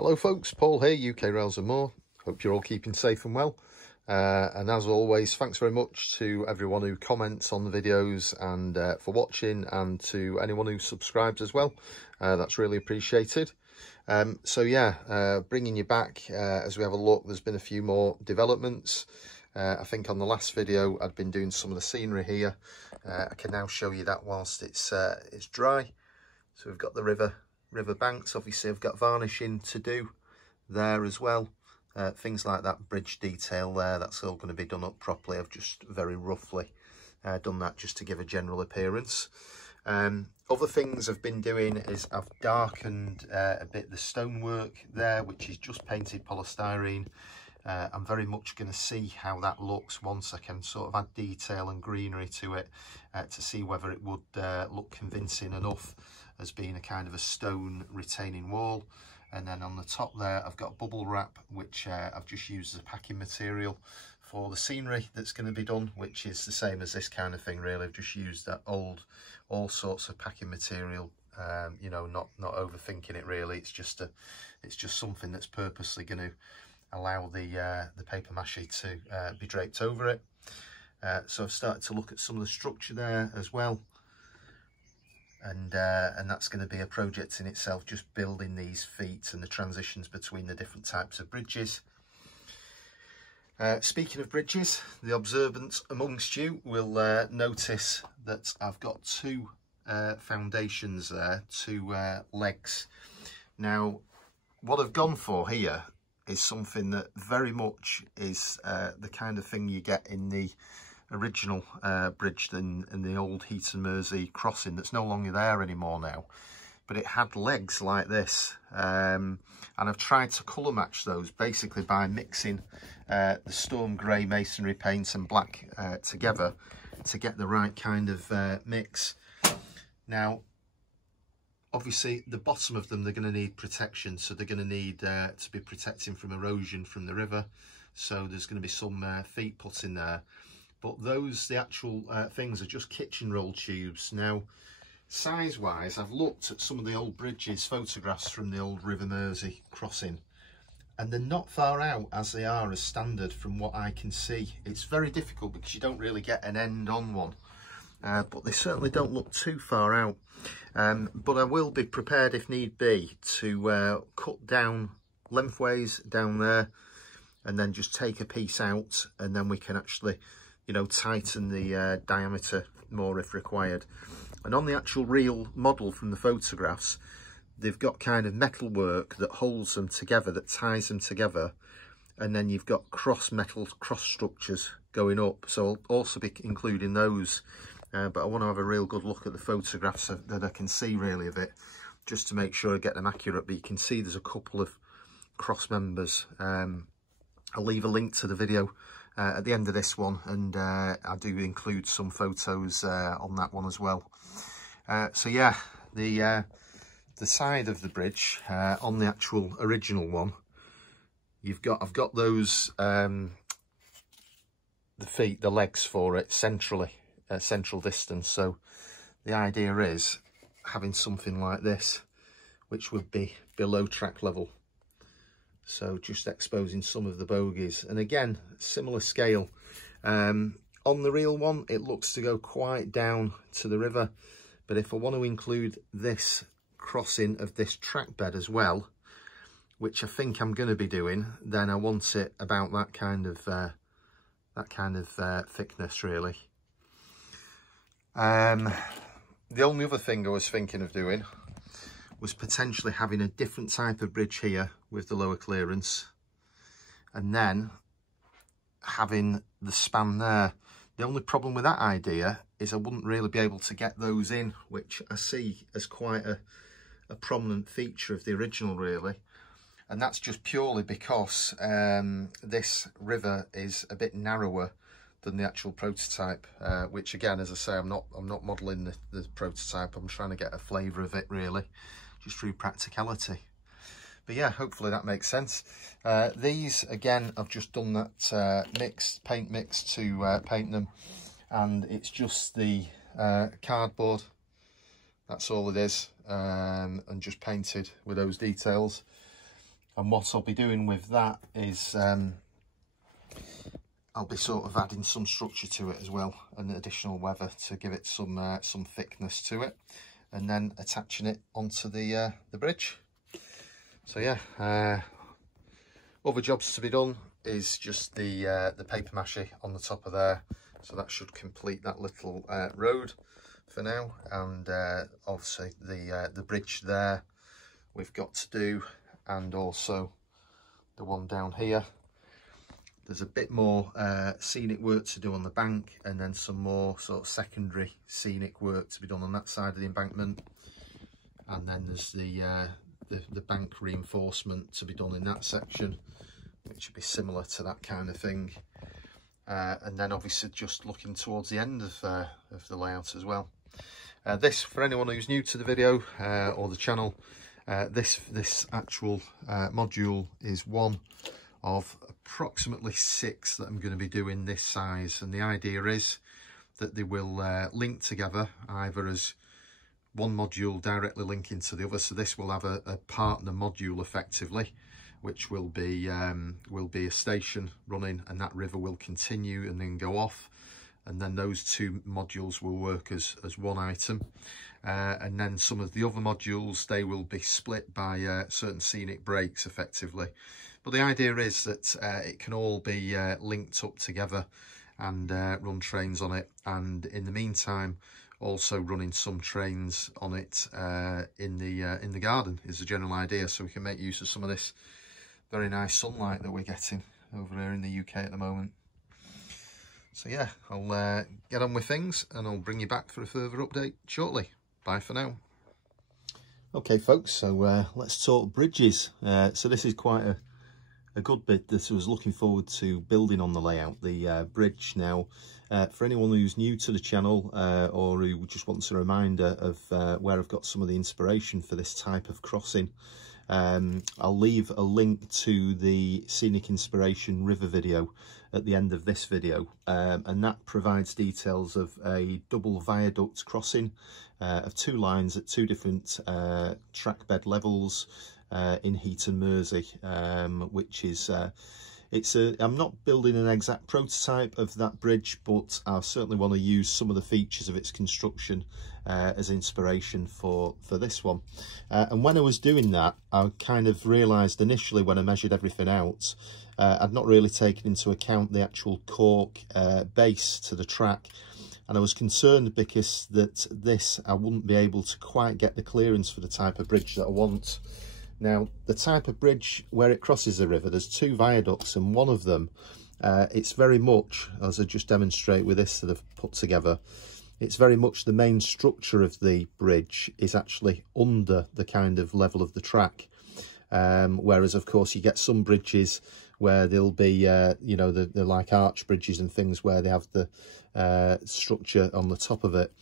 Hello folks, Paul here, UK Rails and More. Hope you're all keeping safe and well. And as always, thanks very much to everyone who comments on the videos and for watching, and to anyone who subscribes as well. That's really appreciated. Bringing you back as we have a look. There's been a few more developments. I think on the last video I'd been doing some of the scenery here. I can now show you that whilst it's dry. So we've got the river banks. Obviously I've got varnishing to do there as well. Things like that bridge detail there, that's all going to be done up properly. I've just very roughly done that just to give a general appearance. Other things I've been doing is I've darkened a bit the stonework there, which is just painted polystyrene. I'm very much going to see how that looks once I can sort of add detail and greenery to it to see whether it would look convincing enough as being a kind of a stone retaining wall. And then on the top there I've got bubble wrap, which I've just used as a packing material for the scenery that's going to be done, which is the same as this kind of thing really. I've just used that all sorts of packing material, you know, not overthinking it really. It's just something that's purposely going to allow the paper mache to be draped over it. So I've started to look at some of the structure there as well. And that's going to be a project in itself, just building these feet and the transitions between the different types of bridges. Speaking of bridges, the observant amongst you will notice that I've got two foundations there, two legs. Now, what I've gone for here is something that very much is the kind of thing you get in the original bridge in the old Hattons Mersey crossing that's no longer there anymore now, but it had legs like this, and I've tried to colour match those basically by mixing the storm grey masonry paint and black together to get the right kind of mix. Now obviously the bottom of them, they're going to need protection, so they're going to need to be protecting from erosion from the river, so there's going to be some feet put in there. But the actual things are just kitchen roll tubes. Now, size-wise, I've looked at some of the old bridges, photographs from the old River Mersey crossing, and they're not far out as they are as standard from what I can see. It's very difficult because you don't really get an end on one, but they certainly don't look too far out. But I will be prepared, if need be, to cut down lengthways down there, and then just take a piece out, and then we can actually, you know, tighten the diameter more if required. And on the actual real model from the photographs, they've got kind of metal work that holds them together, that ties them together, and then you've got cross structures going up, so I'll also be including those. But I want to have a real good look at the photographs that I can see really of it, just to make sure I get them accurate. But you can see there's a couple of cross members. I'll leave a link to the video at the end of this one, and I do include some photos on that one as well. So yeah, the side of the bridge on the actual original one, I've got those the feet, the legs for it centrally, central distance. So the idea is having something like this, which would be below track level. So just exposing some of the bogies, and again, similar scale. On the real one, it looks to go quite down to the river, but if I want to include this crossing of this track bed as well, which I think I'm going to be doing, then I want it about that kind of thickness really. The only other thing I was thinking of doing was potentially having a different type of bridge here with the lower clearance, and then having the span there. The only problem with that idea is I wouldn't really be able to get those in, which I see as quite a prominent feature of the original really, and that's just purely because this river is a bit narrower than the actual prototype, which again, as I say, I'm not modelling the prototype. I'm trying to get a flavour of it really, just through practicality. But yeah, hopefully that makes sense. These again, I've just done that paint mix to paint them, and it's just the cardboard, that's all it is, and just painted with those details. And what I'll be doing with that is I'll be sort of adding some structure to it as well, and additional weather to give it some thickness to it, and then attaching it onto the bridge. So yeah, other jobs to be done is just the paper mache on the top of there, so that should complete that little road for now. And obviously the bridge there we've got to do, and also the one down here. There's a bit more scenic work to do on the bank, and then some more sort of secondary scenic work to be done on that side of the embankment. And then there's the bank reinforcement to be done in that section, which would be similar to that kind of thing. And then obviously just looking towards the end of the layout as well. This, for anyone who's new to the video or the channel, this actual module is one of approximately 6 that I'm going to be doing this size, and the idea is that they will link together either as one module directly linking to the other. So this will have a partner module effectively, which will be a station running, and that river will continue and then go off, and then those 2 modules will work as one item. And then some of the other modules, they will be split by certain scenic breaks effectively. But the idea is that it can all be linked up together and run trains on it, and in the meantime also running some trains on it in the garden is the general idea, so we can make use of some of this very nice sunlight that we're getting over here in the UK at the moment. So yeah, I'll get on with things and I'll bring you back for a further update shortly. Bye for now. Okay folks, so let's talk bridges. So this is quite a good bit that I was looking forward to building on the layout, the bridge. Now, for anyone who's new to the channel or who just wants a reminder of where I've got some of the inspiration for this type of crossing, I'll leave a link to the Scenic Inspiration River video at the end of this video, and that provides details of a double viaduct crossing of 2 lines at 2 different track bed levels in Hattons, Mersey, which is I'm not building an exact prototype of that bridge, but I certainly want to use some of the features of its construction as inspiration for this one. And when I was doing that, I kind of realised initially when I measured everything out, I'd not really taken into account the actual cork base to the track. And I was concerned because I wouldn't be able to quite get the clearance for the type of bridge that I want. Now, the type of bridge where it crosses the river, there's 2 viaducts, and one of them, it's very much, as I just demonstrate with this that I've put together, it's very much the main structure of the bridge is actually under the kind of level of the track. Whereas, of course, you get some bridges where there'll be, you know, they're like arch bridges and things where they have the structure on the top of it.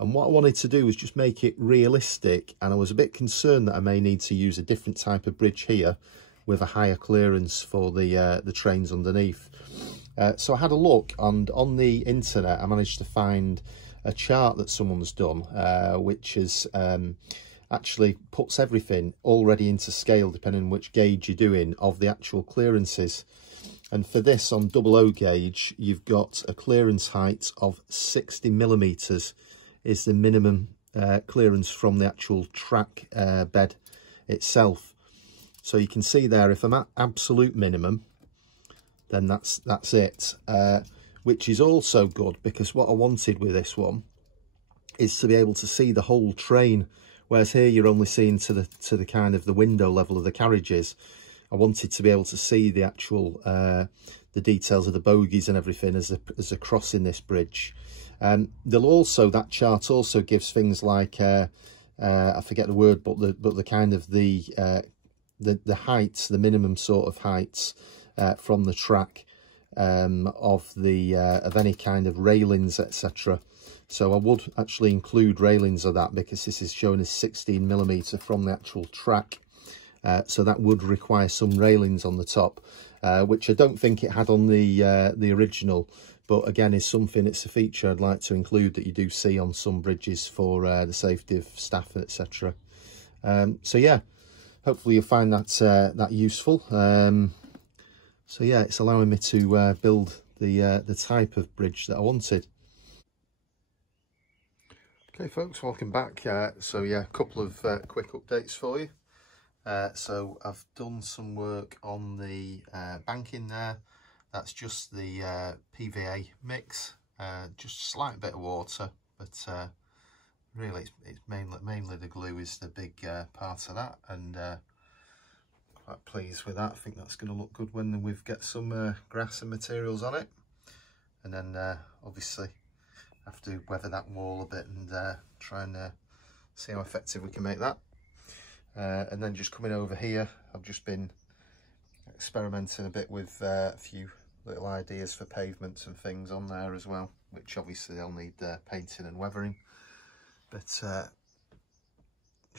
And what I wanted to do was just make it realistic, and I was a bit concerned that I may need to use a different type of bridge here with a higher clearance for the trains underneath. So I had a look, and on the internet I managed to find a chart that someone's done, which is actually puts everything already into scale depending on which gauge you're doing of the actual clearances. And for this, on 00 gauge, you've got a clearance height of 60mm is the minimum clearance from the actual track bed itself. So you can see there, if I'm at absolute minimum, then that's it, which is also good, because what I wanted with this one is to be able to see the whole train, whereas here you're only seeing to the kind of the window level of the carriages. I wanted to be able to see the actual the details of the bogies and everything as a crossing this bridge. They'll also, that chart also gives things like I forget the word, but the kind of the heights, the minimum sort of heights from the track of any kind of railings, etc. So I would actually include railings of that, because this is showing as 16mm from the actual track. So that would require some railings on the top, which I don't think it had on the original. But again, is something, it's a feature I'd like to include that you do see on some bridges for the safety of staff, etc. So yeah, hopefully you'll find that that useful. So yeah, it's allowing me to build the type of bridge that I wanted. Okay folks, welcome back. So yeah, a couple of quick updates for you. So I've done some work on the banking there. That's just the PVA mix, just a slight bit of water, but really it's mainly the glue is the big part of that, and quite pleased with that. I think that's going to look good when we've got some grass and materials on it, and then obviously have to weather that wall a bit and try and see how effective we can make that. And then just coming over here, I've just been experimenting a bit with a few little ideas for pavements and things on there as well, which obviously they'll need painting and weathering, but just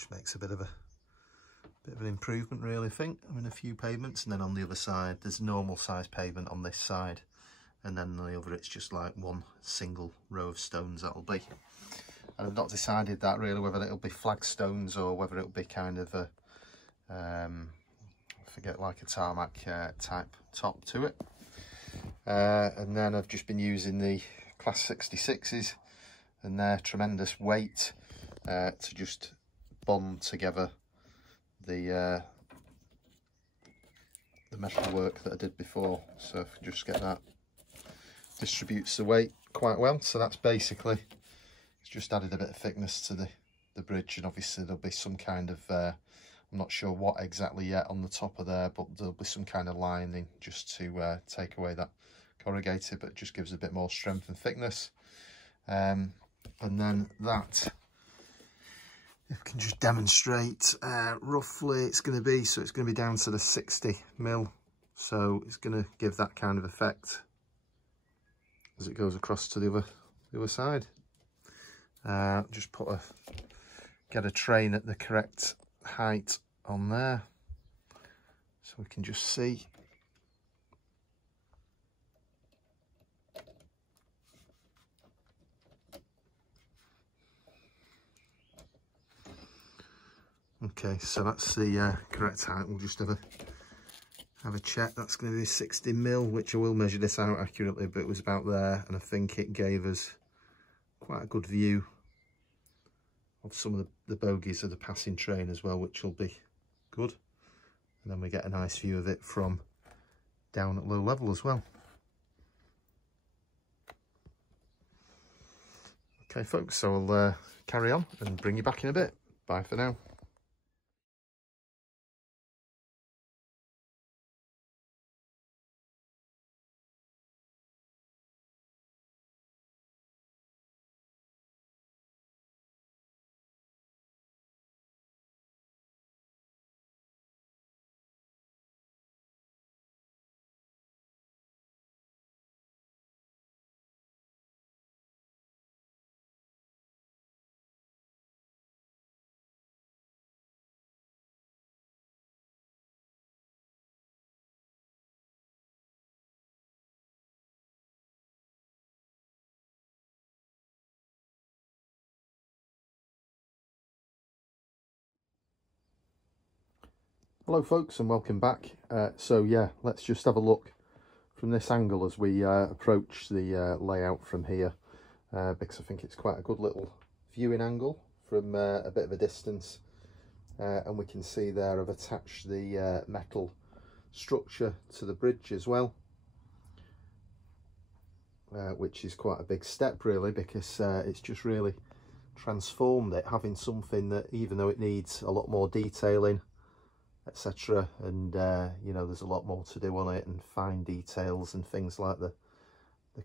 makes a bit of an improvement really, I think. I mean, a few pavements, and then on the other side there's a normal size pavement on this side, and then on the other it's just like one single row of stones that'll be. And I've not decided that really, whether it'll be flagstones or whether it'll be kind of a I forget, like a tarmac type top to it. And then I've just been using the Class 66s and their tremendous weight to just bond together the metal work that I did before. So if you just get that, distributes the weight quite well. So that's basically, it's just added a bit of thickness to the bridge, and obviously there'll be some kind of I'm not sure what exactly yet on the top of there, but there'll be some kind of lining just to take away that corrugated, but it just gives a bit more strength and thickness. And then that, if I can just demonstrate roughly, it's going to be, so it's going to be down to the 60mm, so it's going to give that kind of effect as it goes across to the other side. Just get a train at the correct height on there, so we can just see. Okay, so that's the correct height. We'll just have a check. That's going to be 60mm, which I will measure this out accurately, but it was about there, and I think it gave us quite a good view of some of the bogies of the passing train as well, which will be good. And then we get a nice view of it from down at low level as well. Okay folks, so I'll carry on and bring you back in a bit. Bye for now. Hello folks, and welcome back. So yeah, let's just have a look from this angle as we approach the layout from here, because I think it's quite a good little viewing angle from a bit of a distance, and we can see there I've attached the metal structure to the bridge as well, which is quite a big step really, because it's just really transformed it, having something that, even though it needs a lot more detailing, etc., and you know, there's a lot more to do on it, and fine details and things like the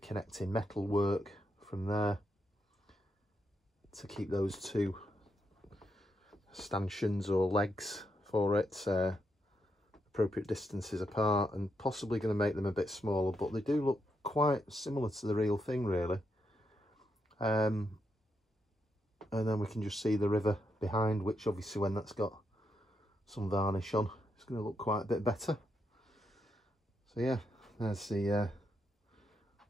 connecting metal work from there to keep those two stanchions or legs for it appropriate distances apart, and possibly going to make them a bit smaller, but they do look quite similar to the real thing really. And then we can just see the river behind, which obviously when that's got some varnish on, it's going to look quite a bit better. So yeah, there's the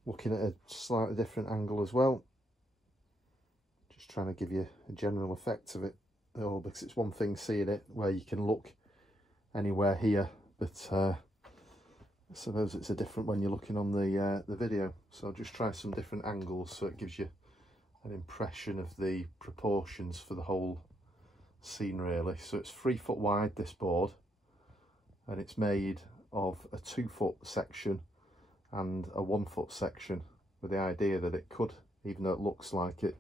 looking at a slightly different angle as well, just trying to give you a general effect of it all, because it's one thing seeing it where you can look anywhere here, but I suppose it's a different when you're looking on the video. So I'll just try some different angles so it gives you an impression of the proportions for the whole scene really. So it's 3 foot wide, this board, and it's made of a 2 foot section and a 1 foot section, with the idea that it could, even though it looks like it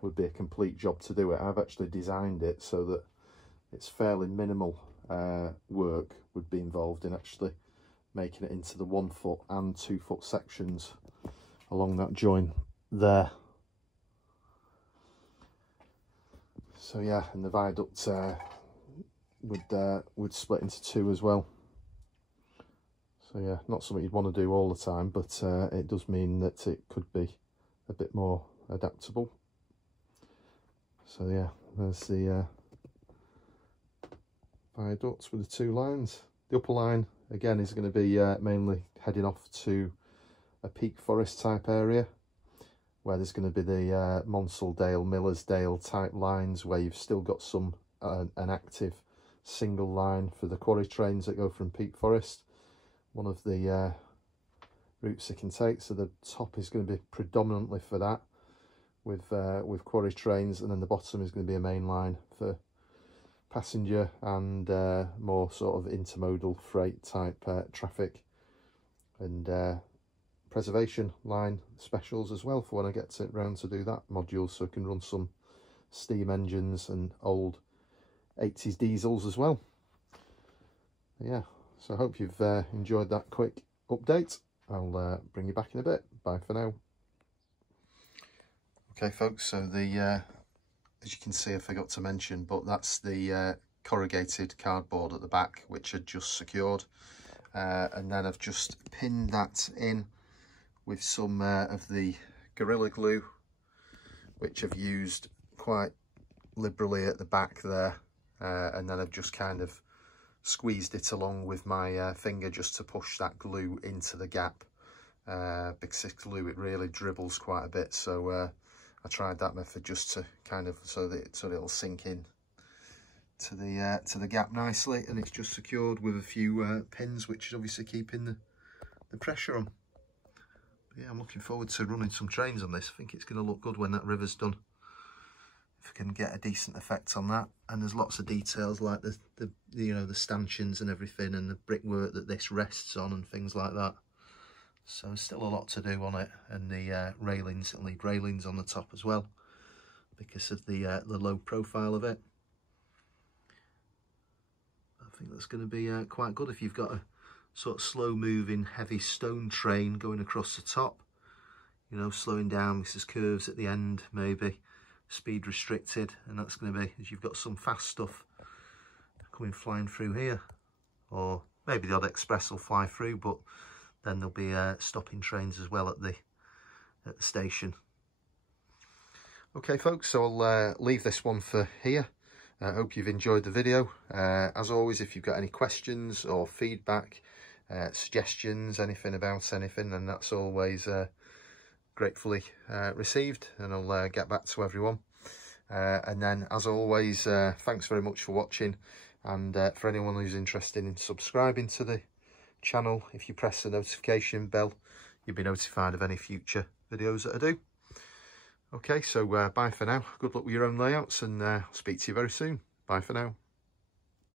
would be a complete job to do it, I've actually designed it so that it's fairly minimal work would be involved in actually making it into the 1 foot and 2 foot sections along that join there. So yeah, and the viaduct would split into 2 as well. So yeah, not something you'd want to do all the time, but it does mean that it could be a bit more adaptable. So yeah, there's the viaducts with the 2 lines. The upper line again is going to be mainly heading off to a peak forest type area, where there's going to be the Monsaldale, Millersdale type lines, where you've still got some an active single line for the quarry trains that go from Peak Forest, one of the routes they can take. So the top is going to be predominantly for that, with quarry trains, and then the bottom is going to be a main line for passenger and more sort of intermodal freight type traffic, and preservation line specials as well for when I get round to do that module, so I can run some steam engines and old 80s diesels as well. Yeah, so I hope you've enjoyed that quick update. I'll bring you back in a bit. Bye for now. Okay folks, so the as you can see, I forgot to mention, but that's the corrugated cardboard at the back, which I just secured, and then I've just pinned that in with some of the Gorilla Glue, which I've used quite liberally at the back there, and then I've just kind of squeezed it along with my finger just to push that glue into the gap, because this glue, it really dribbles quite a bit, so I tried that method just to kind of so that it'll sink in to the gap nicely, and it's just secured with a few pins, which is obviously keeping the pressure on. Yeah, I'm looking forward to running some trains on this. I think it's going to look good when that river's done, if I can get a decent effect on that. And there's lots of details like the you know, the stanchions and everything, and the brickwork that this rests on and things like that. So there's still a lot to do on it, and the railings, it'll need railings on the top as well because of the low profile of it. I think that's going to be quite good if you've got a sort of slow moving heavy stone train going across the top, you know, slowing down because there's curves at the end, maybe speed restricted, and that's going to be, as you've got some fast stuff coming flying through here, or maybe the odd express will fly through, but then there'll be stopping trains as well at the station. Okay folks, so I'll leave this one for here. I hope you've enjoyed the video. As always, if you've got any questions or feedback, suggestions, anything about anything, then that's always gratefully received, and I'll get back to everyone. And then, as always, thanks very much for watching, and for anyone who's interested in subscribing to the channel, if you press the notification bell, you'll be notified of any future videos that I do. Okay, so bye for now. Good luck with your own layouts, and I'll speak to you very soon. Bye for now.